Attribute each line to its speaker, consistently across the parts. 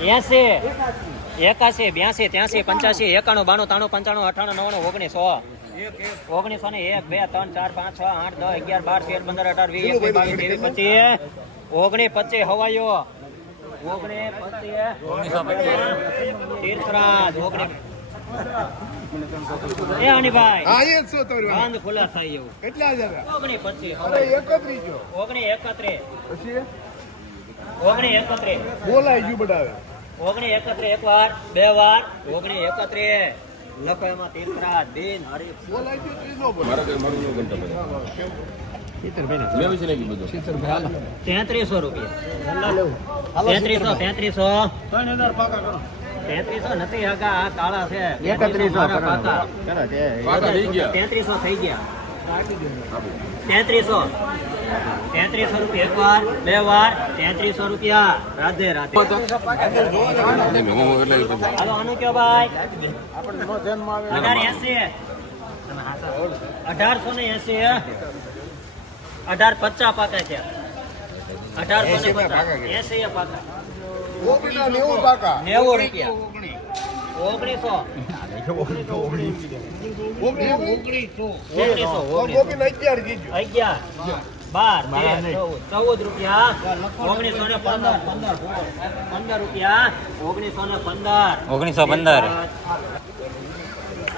Speaker 1: એસી એકાસી બ્યાસી ત્યાસી પંચ્યાસી એકાણું બાણું ત્રાણું પંચાણું અઠાણું નવાણું ઓગણીસો. ઓગણીસો ને એક બે ત્રણ ચાર પાંચ છ આઠ દસ અગિયાર બાર તેર પંદર અઢાર વીસ એકવીસ બાવીસ ત્રેવીસ પચીસ ઓગણીસ પચીસ હવાયો. ઓગણીસ પચીસ તીર્થરાજ ઓગણીસ એ હનીભાઈ
Speaker 2: હા એ જ તમારી
Speaker 1: બંધ ખુલ્લા થાય એવું.
Speaker 2: કેટલા હજાર
Speaker 1: ઓગણીસ પચીસ
Speaker 2: અરે એકત્રીસ જો.
Speaker 1: ઓગણીસ એકત્રીસ.
Speaker 2: પછી?
Speaker 1: એકત્રીસ.
Speaker 2: બોલાય ગયું બધાવે
Speaker 1: ઓગણી એકત્રે એક વાર બે વાર ઓગણી એકત્રે. લખો એમાં તીર્થરા દિન હરી તેત્રીસો રૂપિયા. તેત્રીસો તેત્રીસો. તેત્રીસો નથી આગા આ કાળા છે. પાકા. તેત્રીસો થઈ ગયા. તેત્રીસો. તેત્રીસો રૂપિયા એક વાર બે વાર તેત્રીસો રૂપિયા. રાધે રાધે. હાલો આનું કયો ભાઈ? અઢાર એસી. અઢારસો ને એસી અઢાર પચાસ પાકા છે. અઢારસો ને પચાસ. એસી પાકા.
Speaker 2: નેવું પાકા.
Speaker 1: નેવું રૂપિયા. ઓગણીસો.
Speaker 2: ઓગણીસો.
Speaker 1: ઓગણીસો.
Speaker 2: અગિયાર.
Speaker 1: બાર ચૌદ રૂપિયા. ઓગણીસો ને પંદર. પંદર પંદર રૂપિયા. ઓગણીસો ને પંદર.
Speaker 3: ઓગણીસો પંદર.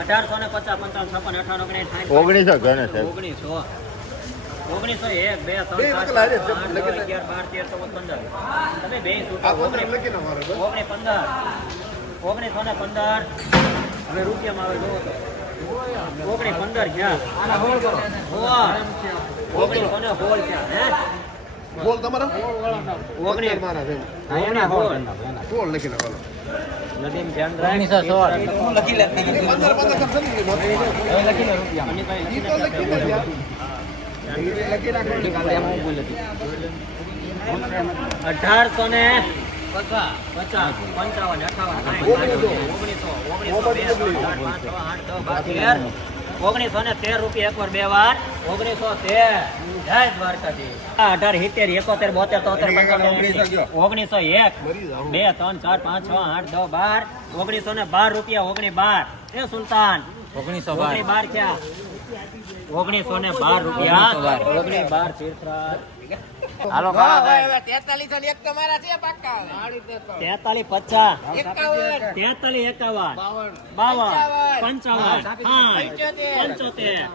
Speaker 1: અઢારસો ને પચાસ પંચાવન છપ્પન અઠાવન ઓગણીસ
Speaker 3: ઓગણીસો ગણે
Speaker 1: ઓગણીસો. ઓગણીસો એક બે ત્રણ અગિયાર બાર તેર ચૌદ પંદર. તમે બે
Speaker 2: આ પંદર.
Speaker 1: ઓગણીસ પંદર. ઓગણીસો ને પંદર. હવે રૂપિયામાં આવે જોવો તો. ઓગણીસ પંદર ક્યાં. ઓગણીસો. ને હોળ ક્યાં હે
Speaker 2: બોલ. તમારા
Speaker 1: ઓગણીસ
Speaker 2: મારા છે
Speaker 1: હોળ
Speaker 2: ઈ તો લખી.
Speaker 1: અઢારસો ને પચાસ પચાસ પંચાવન અઠાવન ઓગણીસો. ઓગણીસો બે આઠ દસ બાર તેર ઓગણીસો ને તેર રૂપિયા એક વાર બે વાર. ઓગણીસો તેર જય દ્વારકાધીશ. અઢાર સિત્તેર એકોતેર બોતેર તોતેર. ઓગણીસો એક બે ત્રણ ચાર પાંચ છ આઠ દસ બાર. ઓગણીસો ને બાર રૂપિયા ઓગણી બાર એ સુલતાન.
Speaker 3: ઓગણીસો બાર
Speaker 1: ઓગણી બાર ક્યાં? ઓગણીસો ને બાર રૂપિયા. ઓગણી બાર તીર્થરાજ.
Speaker 3: હાલો કાળા
Speaker 1: તેતાલીસ પચાસ. તેતાલીસ એકાવન. બાવન. પંચાવન. પંચોતેર.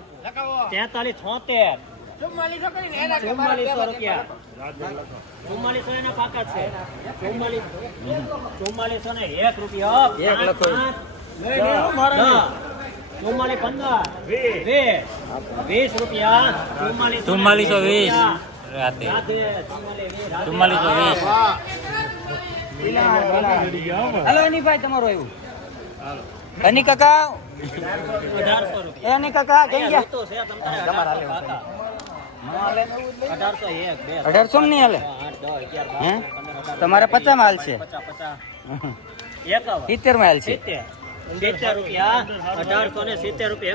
Speaker 1: તેતાલીસ છોતેર. ચુમ્માલીસો રૂપિયા. ચુમ્માલીસો એના પાકા છે. ચુમ્માલીસ. ચુમ્માલીસો ને એક રૂપિયા. એક લખો. ચુમ્માલીસ પંદર. વીસ. વીસ. રૂપિયા. ચુમ્માલીસો
Speaker 3: ચુમ્માલીસો વીસ.
Speaker 1: રૂપિયા.
Speaker 3: રાતે.
Speaker 1: ચુમ્માલીસ.
Speaker 3: ચુમ્માલીસો વીસ.
Speaker 4: હાલો એની ભાઈ તમારો આવ્યું. અની કાકા? એ અની કાકા કઈ ગયા.
Speaker 1: અઢારસો
Speaker 4: નહીં હાલે. હે? તમારે પચાસમાં હાલ છે. સિત્તેરમાં હાલ છે.
Speaker 1: સિત્તેર રૂપિયા અઢારસો ને સિત્તેર રૂપિયા.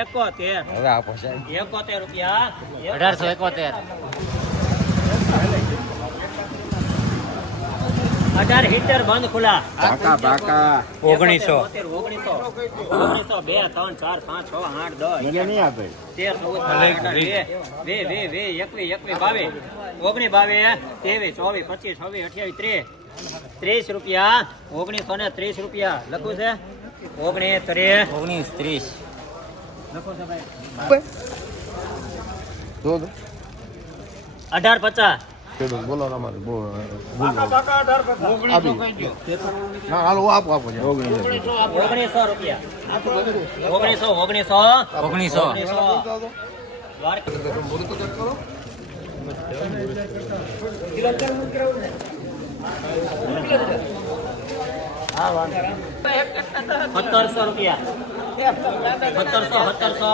Speaker 1: એકોતેર. એકોતેર રૂપિયા.
Speaker 3: અઢારસો એકોતેર.
Speaker 1: અઢાર હીટર બંધ ખુલ્લા.
Speaker 2: બાકા બાકા.
Speaker 3: ઓગણીસો.
Speaker 1: ઓગણીસો. ઓગણીસો બે ત્રણ ચાર પાંચ છ આઠ દસ
Speaker 2: નહીં આપે.
Speaker 1: તેર ચૌદ બે બે વીસ એકવીસ એકવીસ બાવીસ ઓગણીસ બાવીસ ત્રેવીસ ચોવીસ પચીસ છવ્વીસ અઠ્યાવીસ ત્રીસ. ત્રીસ રૂપિયા ઓગણીસો ને ત્રીસ રૂપિયા. લખું છે? ઓગણીસ ત્રીસ.
Speaker 3: ઓગણીસ ત્રીસ.
Speaker 1: લખો છે ભાઈ. અઢાર પચાસ.
Speaker 2: બોલો તમારે બોલો ના હાલો આપો આપો
Speaker 1: ઓગણીસો રૂપિયા. ઓગણીસો ઓગણીસો
Speaker 3: ઓગણીસો.
Speaker 1: ઓગણીસો. સત્તરસો રૂપિયા. સત્તરસો સત્તરસો.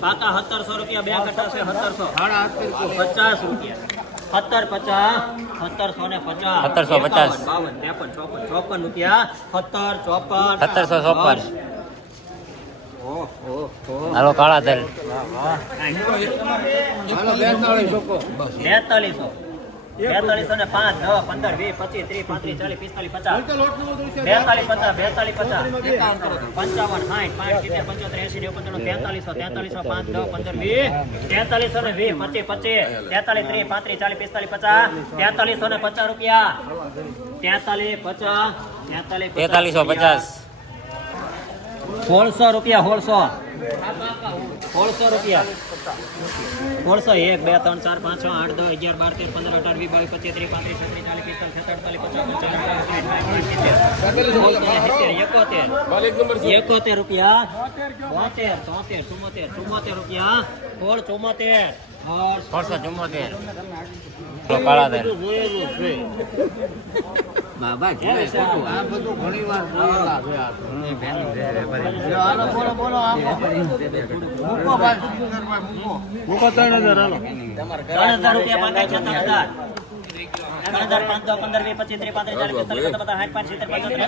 Speaker 1: કાકા સત્તરસો રૂપિયા બે કટા છે સત્તરસો. પચાસ રૂપિયા. સત્તર પચાસ સત્તરસો ને પચાસ
Speaker 3: સત્તરસો પચાસ.
Speaker 1: બાવન ત્રેપન ચોપન ચોપન રૂપિયા સત્તર ચોપન.
Speaker 3: સત્તરસો ચોપન. હાલો કાળા તેલ.
Speaker 1: બેતાલીસો બેતાલીસો ને પાંચ દસ પંદર વીસ પચીસ ત્રીસ પાંત્રીસ ચાલીસ પિસ્તાલીસ પચાસ. બેતાલીસ પચાસ બેતાલીસ પચાસ. પંચાવન સાઠ પાંચ સિત્તેર પંચોતેર એસી નેવું તેતાલીસો તેતાલીસો પાંચ દસ પંદર વીસ. તેતાલીસો ને વીસ પચીસ પચીસ. તેતાલીસ ત્રીસ પાંત્રીસ ચાલીસ પિસ્તાલીસ પચાસ. તેતાલીસો ને પચાસ રૂપિયા. તેતાલીસ પચાસ. તેતાલીસ
Speaker 3: તેતાલીસો પચાસ.
Speaker 1: સોળસો રૂપિયા સોળસો સોળસો રૂપિયા. સોળસો એક બે ત્રણ ચાર પાંચ છ આઠ દસ અગિયાર બાર તેર પંદર અઢાર વીસ બાવીસ પચીસ ત્રીસ પાંત્રીસ છત્રીસ ચાલીસ પિસ્તાલીસ છત્રીસ પચાસ એકોતેર. એકોતેર રૂપિયા. બોતેર તોતેર ચુમ્મોતેર ચુમ્મોતેર રૂપિયા. સોળ ચુમ્મોતેર. સોળ
Speaker 3: સોળસો ચુમ્મોતેર. કાળા
Speaker 2: બાબા જોડે ખોટું. આ બધું ઘણી વાર જોયેલા છે આ તો. લ્યો, હાલો, બોલો, બોલો, મૂકો ભાઈ, મૂકો.
Speaker 1: ત્રણ હજાર રૂપિયા પાંચ છ ત્રણ હજાર ત્રણ હજાર પાંચ પંદર વીસ પચીસ ત્રીસ પાંત્રીસ ચાલીસ પિસ્તાલીસ પચાસ સાઠ પાંચ સિત્તેર પંચોતેર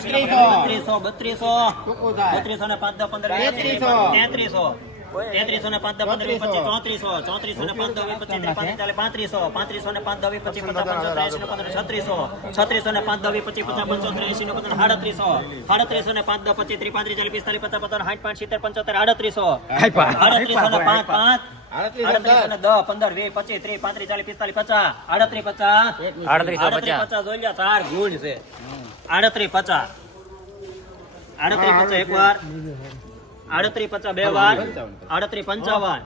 Speaker 1: બત્રીસો ને પાંચસો પંદર
Speaker 2: તેત્રીસો.
Speaker 1: તેત્રીસો તેત્રીસો ને પાંચ દસ પંદર પચીસ ચોત્રીસો ચોત્રીસો ને પાંચ દસ પચીસ ત્રીસ પાંત્રીસો પાંત્રીસો ને પાંચ દસ પચીસ પચાસ પંચોતેર એંસી ને પંદર છત્રીસો છત્રીસો ને પાંચ દસ વીસ પચીસ પચાસ પંચોતેર એંસી ને પંદર સાડત્રીસો સાડત્રીસો ને પાંચ દસ પચીસ ત્રીસ પાંત્રીસ ચાલીસ પિસ્તાલીસ પચાસ પચાસ સાઠ પાંચ સિત્તેર પંચોતેર આડત્રીસો આડત્રીસો ને પાંચ પાંચ પંદર વીસ પચીસ ત્રીસ પાંત્રીસ ચાલીસ પિસ્તાલીસ પચાસ આડત્રીસ પચાસ
Speaker 3: આડત્રીસો
Speaker 1: આડત્રીસ
Speaker 3: પચાસ.
Speaker 1: જોઈ ચાર ગુણ છે. આડત્રીસ પચાસ. આડત્રીસ પચાસ એક વાર આડત્રીસ પચાસ બે વાર. આડત્રી પંચાવન.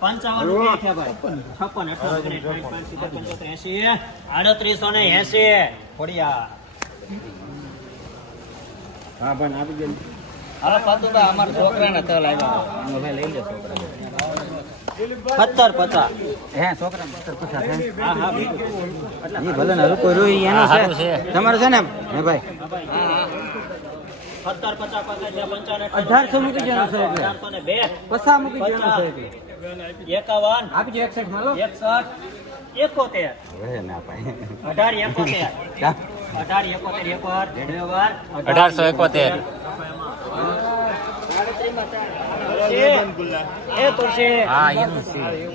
Speaker 1: પંચાવન છપ્પન અઠાવન એસી આડત્રીસો ને એસી ખોડિયા
Speaker 4: હવે પાછું તો અમારા છોકરાને તલ આવ્યા. લઈ લે છોકરા
Speaker 1: સત્તર પચાસ
Speaker 4: હે છોકરા હે
Speaker 1: હા હા
Speaker 4: ભલે ને એનું છે. તમારે છે ને હે ભાઈ.
Speaker 1: સત્તર પચાસ પચાસ પંચાવન
Speaker 4: અઢારસો મૂકી દેવાનું છે
Speaker 1: અઢારસો ને બે.
Speaker 4: પસા મૂકી દેવાનું છે
Speaker 1: એકાવન.
Speaker 4: આપજો એકસઠમાં લો
Speaker 1: એકસઠ. એકોતેર.
Speaker 4: ના
Speaker 1: અઢાર એકોતેર. એકોતેર
Speaker 3: અઢારસો એકોતેર.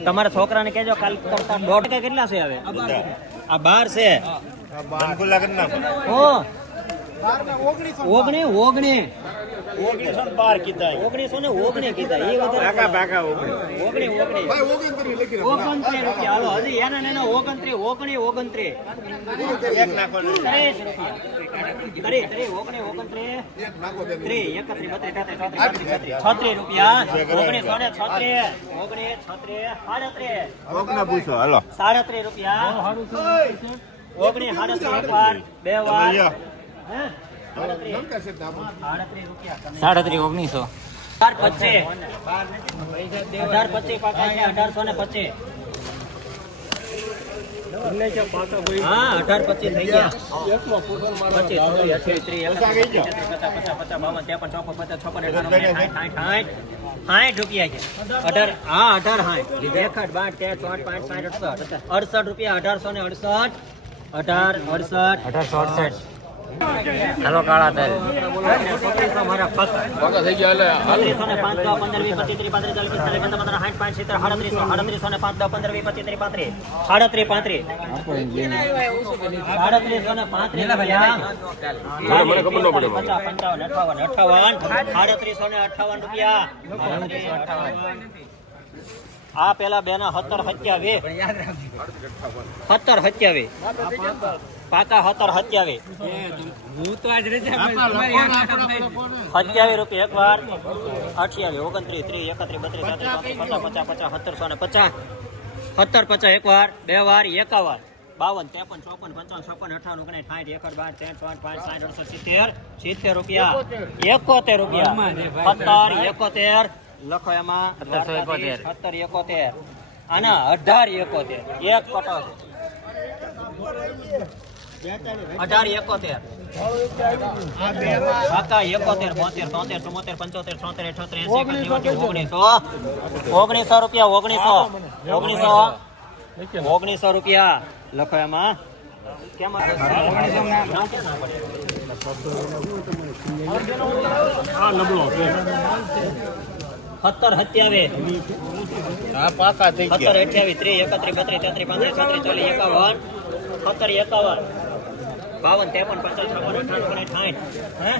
Speaker 1: તમારા છોકરાને કહેજો કાલ કરતા. દોઢ કે કેટલા છે હવે? આ બાર છે. ઓગણી ઓગણી. ઓગણીસો ને બાર કીધા ઓગણીસો ને ઓગણી કીધા. એ વધારે ઓગણી. ઓગણી ઓગણત્રીસ રૂપિયા. હાલો હજી એના ને એના ઓગણત્રીસ ઓગણી ઓગણત્રીસ. ત્રીસ રૂપિયા. ત્રીસ ઓગણી રૂપિયા. ઓગણીસો ને છત્રીસ. ઓગણીસ છત્રીસ સાડત્રીસ. સાડત્રીસ રૂપિયા. ઓગણીસ સાડત્રીસ એક વાર બે વાર? સાડત્રીસ
Speaker 3: ઓગણીસો.
Speaker 1: અઢાર પચીસ. અઢાર પચીસ પાકા અઢારસો ને પચીસ. હા અઢાર પચીસ થઈ ગયા. પચીસ અઠ્યાવીસ, ત્રીસ, પચાસ, પચાસ, બાવન, ત્રેપન, ચોપન, પચાસ, છપ્પન, સાઠ, રૂપિયા છે. અઢાર હા અઢાર સાઠ એકઠ બાર તેર ચોટ પાંચ સાઠ અડસઠ અડસઠ રૂપિયા અઢારસો ને અડસઠ અઢાર અડસઠ.
Speaker 3: અઢારસો અડસઠ. હાલો કાળા તેલ
Speaker 1: પાંત્રીસ સાડત્રીસ પાંત્રીસ સાડત્રીસો ને પાંત્રીસ રૂપિયા આ પેલા બેના સત્તર સત્યાવીસ. સત્તર સત્યાવીસ. પાકા સત્તર સત્યાવીસ. સત્યાવીસ રૂપિયા એક વાર અઠ્યાવીસ ઓગણત્રીસ ત્રીસ એકત્રીસ બત્રીસ તેત્રીસ પચાસ પચાસ પચાસ સત્તરસો ને પચાસ. સત્તર પચાસ એક વાર બે વાર એકાવન બાવન ત્રેપન ચોપન પંચાવન છપ્પન અઠાવન ઓગણીસ સાઠ એકડ બાર ત્રણ પાંચ પાંચ સાઠ અડસો સિત્તેર સિત્તેર રૂપિયા. એકોતેર. રૂપિયા. સત્તર એકોતેર. લખો એમાં. સત્તર એકોતેર. આના અઢાર એકોતેર. એક કટો અઢાર એકોતેર કાકા એકોતેર બોતેર તોતેર ચુમ્મોતેર પંચોતેર છોતેર અઠોતેર એસી એકસઠ નેવું ઓગણીસો ઓગણીસો રૂપિયા ઓગણીસો ઓગણીસો ઓગણીસો રૂપિયા લખો એમાં કેમ ના, કેમ ના પડે? સત્તર સત્યાવીસ સત્તર અઠ્યાવીસ ત્રીસ એકત્રીસ બત્રીસ તેત્રીસ પાંત્રીસ છત્રીસ ચાલીસ એકાવન સત્તર એકાવન બાવન ત્રેપન પચાસ છપ્પન અઠાણું સાઠ. હે?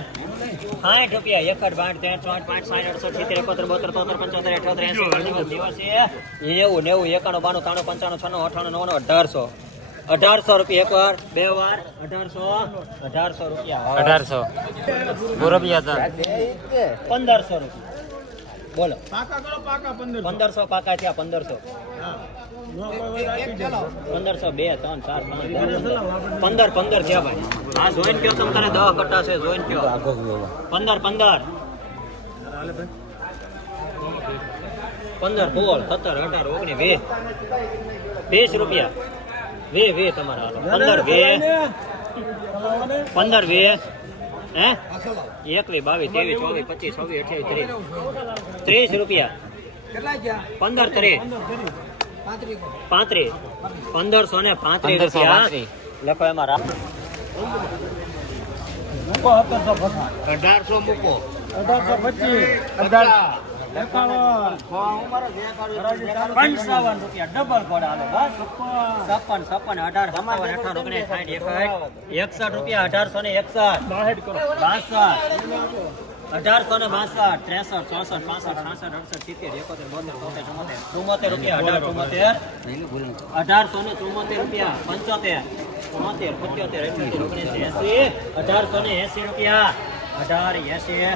Speaker 1: સાઠ રૂપિયા એકડ બાર ત્રણ ચોઠ પાંચ સાઠ અડસઠ સિત્તેર એકોતેર બોતેર તોતેર પંચોતેર અઠોતેર એસી નેવું નેવું એકાણું બાણું ત્રાણું પંચાણું છન્નું અઠાણું નવ્વાણું અઢારસો. અઢારસો રૂપિયા એક વાર બે વાર અઢારસો અઢારસો રૂપિયા.
Speaker 3: અઢારસો.
Speaker 1: પંદરસો રૂપિયા. બોલો. પંદરસો. પાકા થયા પંદરસો. પંદરસો બે ત્રણ ચાર પાંચ પંદર પંદર. થયા ભાઈ. હા જોઈન કયો તમે તારે? દવા કટ્ટા છે જોઈન કયો? પંદર પંદર. પંદર સોળ સત્તર અઢાર ઓગણીસ વીસ. વીસ રૂપિયા. વે વે તમારા પંદર વે પંદર વે હે? એકવીસ બાવીસ ત્રેવીસ ચોવીસ પચીસ છવ્વીસ અઠ્યાવીસ ત્રીસ. ત્રીસ રૂપિયા. પંદર ત્રીસ પાંત્રીસ. પંદરસો ને પાંત્રીસ રૂપિયા. લખો એમાં રાખ
Speaker 2: અઢારસો મૂકો.
Speaker 1: પંચાવન રૂપિયા ડબલ કોડ હાલો બસ. છપ્પન છપ્પન અઢાર સત્તાવન અઠાર ઓગણીસ સાઠ એકસઠ એકસઠ રૂપિયા અઢારસો ને એકસઠ. બાસઠ. અઢારસો ને બાસઠ ત્રેસઠ ચોસઠ પાસઠ છાસઠ અડસઠ સિત્તેર એકોતેર બોતેર તોતેર ચુમ્મોતેર ચુમ્મોતેર રૂપિયા અઢાર ચુમ્મોતેર અઢારસો ને ચુમ્મોતેર રૂપિયા પંચોતેર. ચુમ્મોતેર પંચોતેર ઓગણીસ એસી. અઢારસો ને એસી રૂપિયા. અઢાર એસી.